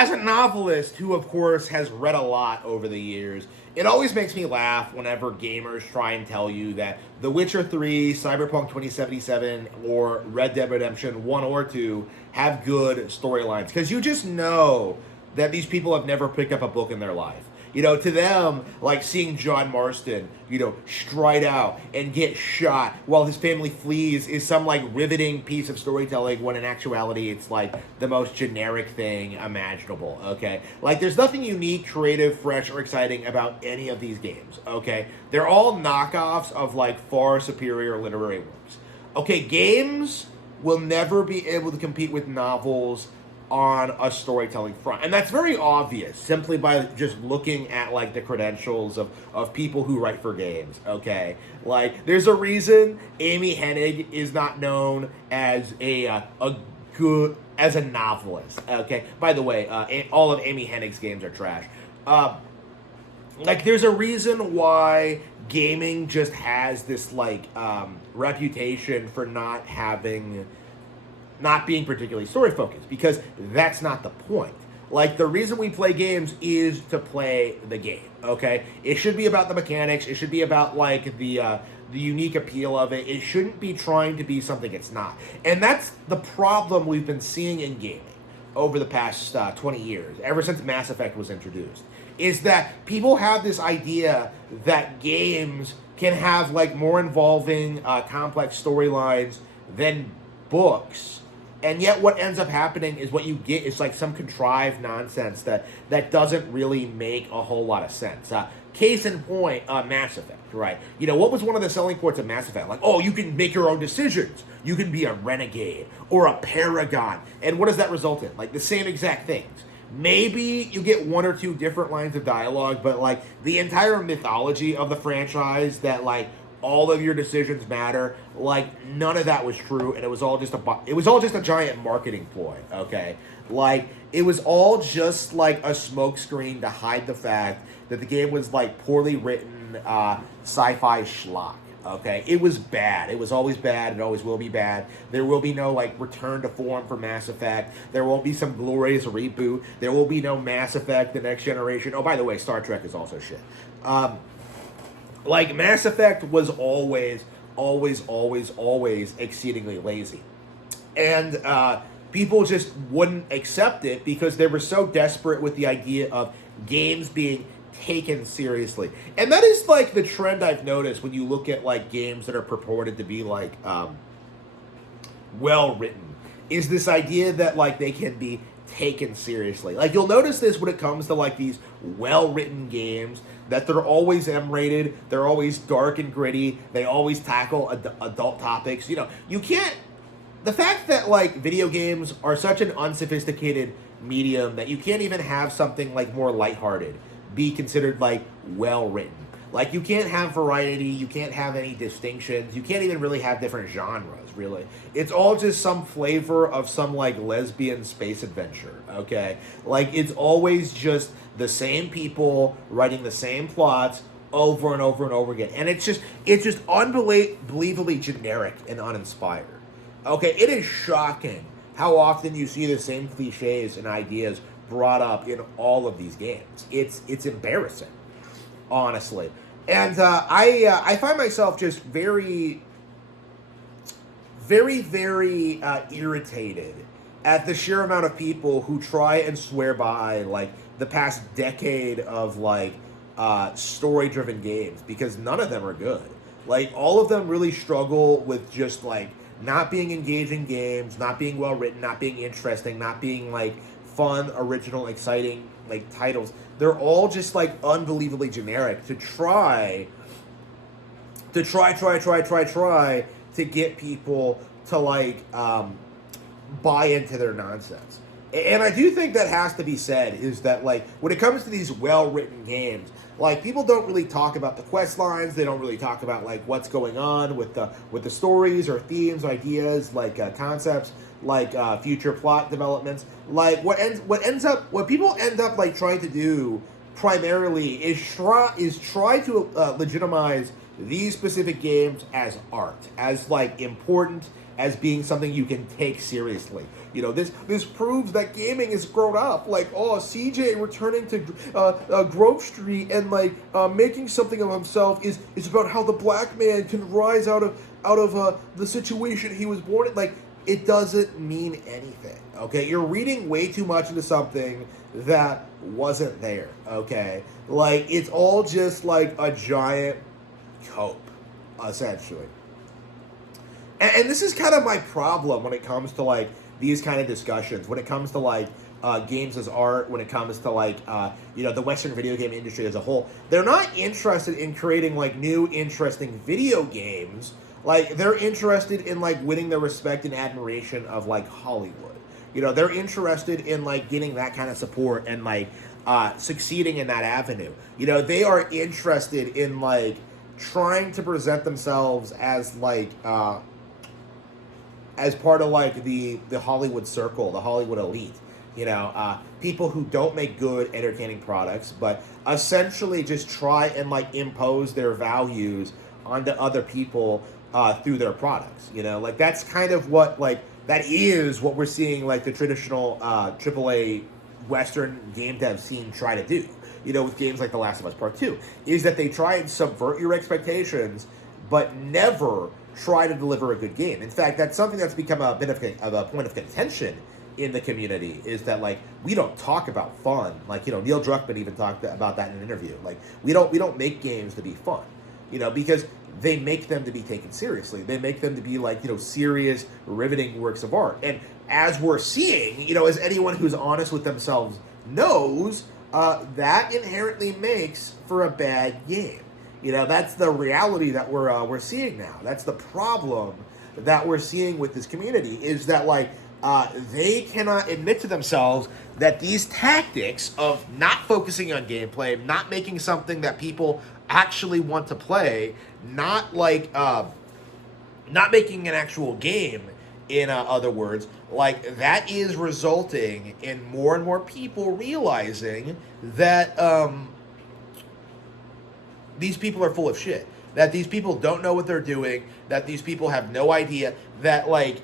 as a novelist who, of course, has read a lot over the years, it always makes me laugh whenever gamers try and tell you that The Witcher 3, Cyberpunk 2077, or Red Dead Redemption 1 or 2 have good storylines. Because you just know that these people have never picked up a book in their life. You know, to them, like seeing John Marston, stride out and get shot while his family flees is some like riveting piece of storytelling when in actuality it's like the most generic thing imaginable, okay? Like there's nothing unique, creative, fresh, or exciting about any of these games, okay? They're all knockoffs of like far superior literary works. Okay, games will never be able to compete with novels on a storytelling front. And that's very obvious simply by just looking at like the credentials of people who write for games, okay? Like there's a reason Amy Hennig is not known as a novelist, okay? By the way, all of Amy Hennig's games are trash. Like there's a reason why gaming just has this like reputation for not being particularly story focused, because that's not the point. Like the reason we play games is to play the game, okay? It should be about the mechanics. It should be about like the unique appeal of it. It shouldn't be trying to be something it's not. And that's the problem we've been seeing in gaming over the past 20 years, ever since Mass Effect was introduced, is that people have this idea that games can have like more involving, complex storylines than books. And yet what ends up happening is what you get is like some contrived nonsense that doesn't really make a whole lot of sense. Case in point, Mass Effect, right? What was one of the selling points of Mass Effect? Like, oh, you can make your own decisions. You can be a renegade or a paragon. And what does that result in? Like the same exact things. Maybe you get one or two different lines of dialogue, but like the entire mythology of the franchise that like all of your decisions matter, like none of that was true, and it was all just a giant marketing ploy, okay? Like it was all just like a smokescreen to hide the fact that the game was like poorly written sci-fi schlock, okay? It was bad. It was always bad. It always will be bad. There will be no like return to form for Mass Effect. There won't be some glorious reboot. There will be no Mass Effect The Next Generation. Oh, by the way, Star Trek is also shit. Like, Mass Effect was always exceedingly lazy. And people just wouldn't accept it because they were so desperate with the idea of games being taken seriously. And that is, like, the trend I've noticed when you look at, like, games that are purported to be, like, well-written, is this idea that, like, they can be taken seriously. Like, you'll notice this when it comes to, like, these well-written games, that they're always M-rated, they're always dark and gritty, they always tackle adult topics. You can't... The fact that, like, video games are such an unsophisticated medium that you can't even have something, like, more lighthearted be considered, like, well-written. Like, you can't have variety, you can't have any distinctions, you can't even really have different genres, really. It's all just some flavor of some, like, lesbian space adventure, okay? Like, it's always just the same people writing the same plots over and over and over again. And it's just unbelievably generic and uninspired. Okay, it is shocking how often you see the same cliches and ideas brought up in all of these games. It's embarrassing, honestly. And I find myself just very, very, very irritated at the sheer amount of people who try and swear by, like, the past decade of, like, story-driven games, because none of them are good. Like, all of them really struggle with just, like, not being engaging games, not being well-written, not being interesting, not being, like, fun, original, exciting, like, titles. They're all just, like, unbelievably generic to try to get people to, like, buy into their nonsense. And I do think that has to be said, is that, like, when it comes to these well-written games, like, people don't really talk about the quest lines, they don't really talk about, like, what's going on with the stories or themes, ideas, like, concepts, like, future plot developments. Like, what people end up, like, trying to do primarily is try to legitimize these specific games as art, as, like, important, as being something you can take seriously. You know, this proves that gaming has grown up. Like, oh, CJ returning to Grove Street and like making something of himself is about how the black man can rise out of the situation he was born in. Like, it doesn't mean anything. Okay, you're reading way too much into something that wasn't there. Okay, like it's all just like a giant cope, essentially. And this is kind of my problem when it comes to like these kind of discussions, when it comes to like games as art, when it comes to like the Western video game industry as a whole. They're not interested in creating like new interesting video games. Like, they're interested in like winning the respect and admiration of like Hollywood. You know, they're interested in like getting that kind of support and like succeeding in that avenue. You know, they are interested in like trying to present themselves as like as part of like the Hollywood circle, the Hollywood elite. You know, people who don't make good, entertaining products, but essentially just try and like impose their values onto other people through their products. You know, like that's kind of what like that is what we're seeing like the traditional AAA Western game dev scene try to do. You know, with games like The Last of Us Part 2, is that they try and subvert your expectations, but never try to deliver a good game. In fact, that's something that's become a bit of a point of contention in the community, is that like we don't talk about fun. Like, you know, Neil Druckmann even talked about that in an interview. Like, we don't make games to be fun, you know, because they make them to be taken seriously. They make them to be like, you know, serious, riveting works of art. And as we're seeing, you know, as anyone who's honest with themselves knows, that inherently makes for a bad game. You know, that's the reality that we're seeing now. That's the problem that we're seeing with this community, is that like they cannot admit to themselves that these tactics of not focusing on gameplay, not making something that people actually want to play, not like not making an actual game, in other words, like that is resulting in more and more people realizing that these people are full of shit, that these people don't know what they're doing, that these people have no idea, that like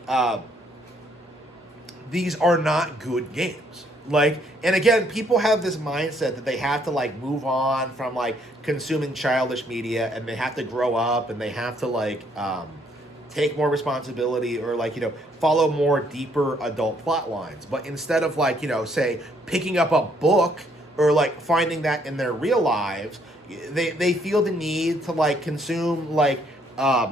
these are not good games. Like, and again, people have this mindset that they have to like move on from like consuming childish media, and they have to grow up, and they have to like take more responsibility, or like, you know, follow more deeper adult plot lines. But instead of like, you know, say picking up a book or like finding that in their real lives, they feel the need to like consume like high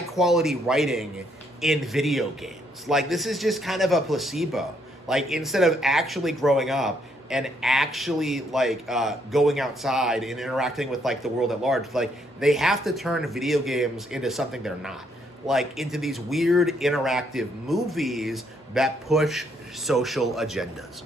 quality writing in video games. Like, this is just kind of a placebo. Like, instead of actually growing up and actually like going outside and interacting with like the world at large, like they have to turn video games into something they're not, like into these weird interactive movies that push social agendas.